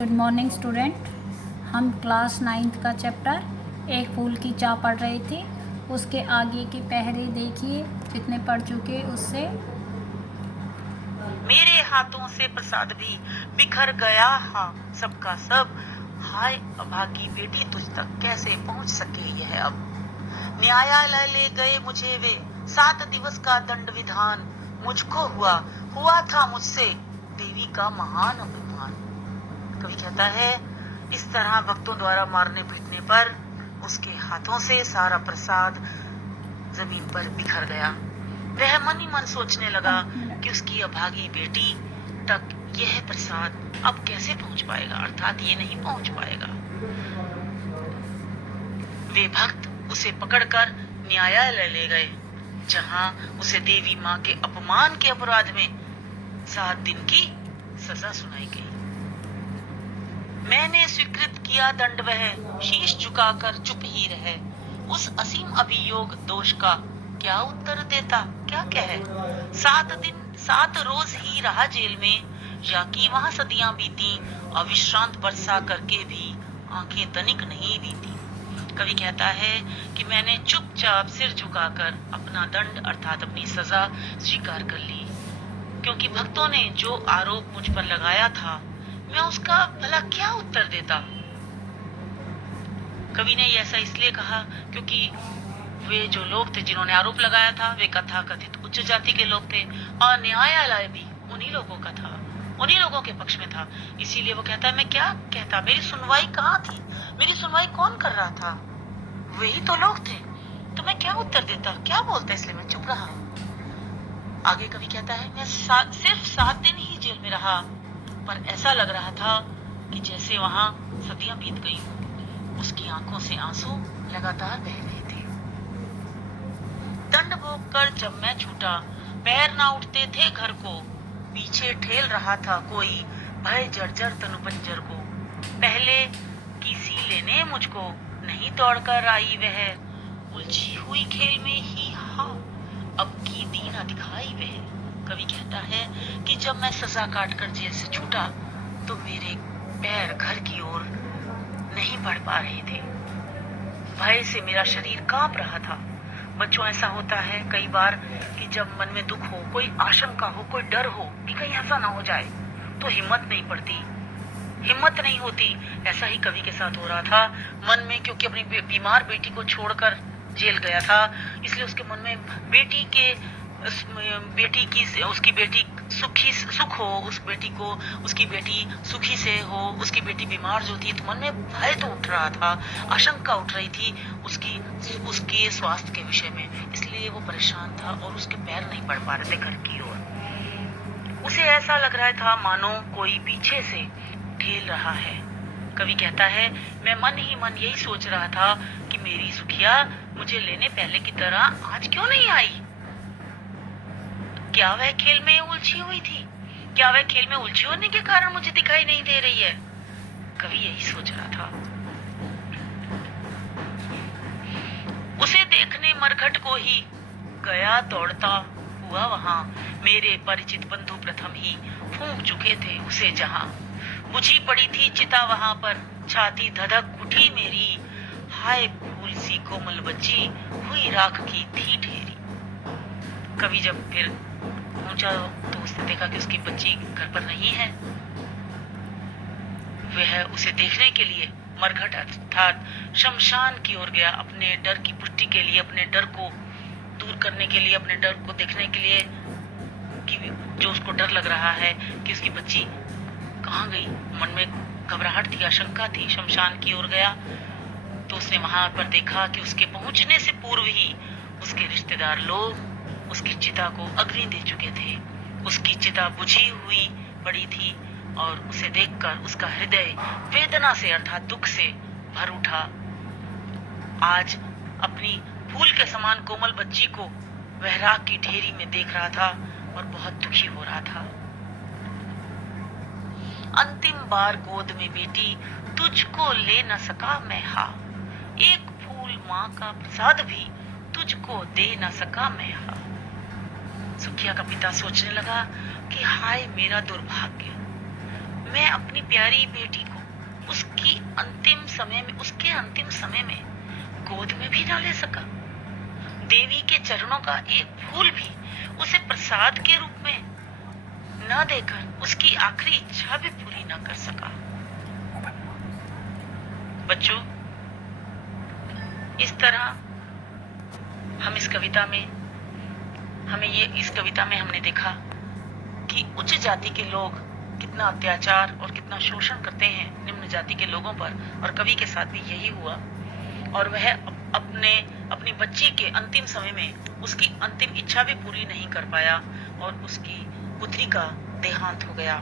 Good morning student. हम class 9th का chapter एक फूल की चाह पढ़ रहे थे। उसके आगे के पहरे देखिए जितने पढ़ चुके उससे। मेरे हाथों से प्रसाद भी बिखर गया, हाँ सबका सब। हाय अभागी बेटी, तुझ तक कैसे पहुंच सके यह अब। न्यायालय ले गए मुझे वे, 7 दिवस का दंड विधान। मुझको हुआ था मुझसे देवी का महान अभिमान। कवि कहता है, इस तरह भक्तों द्वारा मारने पीटने पर उसके हाथों से सारा प्रसाद जमीन पर बिखर गया। वह मन ही मन सोचने लगा कि उसकी अभागी बेटी तक यह प्रसाद अब कैसे पहुंच पाएगा, अर्थात ये नहीं पहुंच पाएगा। वे भक्त उसे पकड़कर न्यायालय ले गए, जहां उसे देवी माँ के अपमान के अपराध में 7 दिन की सजा सुनाई गई। मैंने स्वीकृत किया दंड, वह शीश झुकाकर चुप ही रहे। उस असीम अभियोग दोष का क्या उत्तर देता, क्या कहे। 7 दिन 7 रोज ही रहा जेल में, या कि वहां सदियां बीती। अविश्रांत बरसा करके भी आंखें तनिक नहीं बीती। कवि कहता है कि मैंने चुपचाप सिर झुकाकर अपना दंड अर्थात अपनी सजा स्वीकार कर ली, क्योंकि भक्तों ने जो आरोप मुझ पर लगाया था मैं उसका भला क्या उत्तर देता। कवि ने ऐसा इसलिए कहा क्योंकि वे जो लोग थे जिन्होंने आरोप लगाया था वे कथाकथित उच्च जाति के लोग थे, और न्यायालय भी उन्हीं लोगों का था, उन्हीं लोगों के पक्ष में था। इसीलिए वो कहता है, मैं क्या कहता, मेरी सुनवाई कहाँ थी, मेरी सुनवाई कौन कर रहा था, वही तो लोग थे, तो मैं क्या उत्तर देता, क्या बोलता, इसलिए मैं चुप रहा। आगे कवि कहता है, मैं सिर्फ 7 दिन ही जेल में रहा, पर ऐसा लग रहा था कि जैसे वहां सदियां बीत गई। उसकी आंखों से आंसू लगातार बह रहे थे। दंड भोग कर जब मैं छूटा, पैर ना उठते थे घर को। पीछे ठेल रहा था कोई भय जर्जर तनु बंजर को। पहले किसी लेने मुझको नहीं दौड़कर आई वह। उलझी हुई खेल में ही हाँ अब की दीना दिखाई वह। कवि कहता है कि जब मैं सजा काटकर जेल से छूटा तो मेरे पैर घर की ओर नहीं बढ़ पा रहे थे। भय से मेरा शरीर कांप रहा था। बच्चों, ऐसा होता है कई बार कि जब मन में दुख हो, कोई आशंका हो, कोई डर हो कि कहीं ऐसा ना हो जाए, तो हिम्मत नहीं पड़ती, हिम्मत नहीं होती। ऐसा ही कवि के साथ हो रहा था मन में, क्योंकि अपनी बीमार बेटी को छोड़कर जेल गया था, इसलिए उसके मन में बेटी की उसकी बेटी सुख हो, उस बेटी को उसकी बेटी सुखी से हो, उसकी बेटी बीमार जो थी, तो मन में भय तो उठ रहा था, आशंका उठ रही थी उसके स्वास्थ्य के विषय में। इसलिए वो परेशान था और उसके पैर नहीं बढ़ पा रहे थे घर की ओर। उसे ऐसा लग रहा था मानो कोई पीछे से ढेल रहा है। कवि कहता है, मैं मन ही मन यही सोच रहा था कि मेरी सुखिया मुझे लेने पहले की तरह आज क्यों नहीं आई। क्या वह खेल में उलझी हुई थी, क्या वह खेल में उलझी होने के कारण मुझे दिखाई नहीं दे रही है। कवि यही सोच रहा था। उसे देखने मरघट को ही गया दौड़ता हुआ वहां। मेरे परिचित बंधु प्रथम ही फूंक चुके थे उसे जहां। बुझी पड़ी थी चिता वहां पर, छाती धधक उठी मेरी। हाय फूल सी कोमल बच्ची, हुई राख की थी ढेरी। कवि जब फिर पहुंचा तो उसने देखा कि उसकी बच्ची घर पर नहीं है। वह उसे देखने के लिए मरघट अर्थात शमशान की ओर गया, अपने डर की पुष्टि के लिए, अपने डर को दूर करने के लिए, अपने डर को देखने के लिए कि जो उसको डर लग रहा है कि उसकी बच्ची कहाँ गई। मन में घबराहट थी, आशंका थी। शमशान की ओर गया तो उसने वहां पर देखा कि उसके पहुंचने से पूर्व ही उसके रिश्तेदार लोग उसकी चिता को अग्नि दे चुके थे। उसकी चिता बुझी हुई पड़ी थी और उसे देखकर उसका हृदय वेदना से अर्थात दुख से भर उठा। आज अपनी फूल के समान कोमल बच्ची को वह राख की ढेरी में देख रहा था और बहुत दुखी हो रहा था। अंतिम बार गोद में बेटी तुझको ले न सका मैं, हा एक फूल माँ का प्रसाद भी तुझको दे न सका मैं, हा। सुखिया का पिता सोचने लगा कि हाय मेरा दुर्भाग्य, मैं अपनी प्यारी बेटी को उसके अंतिम समय में गोद में भी ना ले सका। देवी के चरणों का एक फूल भी उसे प्रसाद के रूप में न देकर उसकी आखिरी इच्छा भी पूरी न कर सका। बच्चों, इस तरह हम इस कविता में हमने देखा कि उच्च जाति के लोग कितना अत्याचार और कितना शोषण करते हैं निम्न जाति के लोगों पर, और कवि के साथ भी यही हुआ। और वह अपनी बच्ची के अंतिम समय में उसकी अंतिम इच्छा भी पूरी नहीं कर पाया और उसकी पुत्री का देहांत हो गया।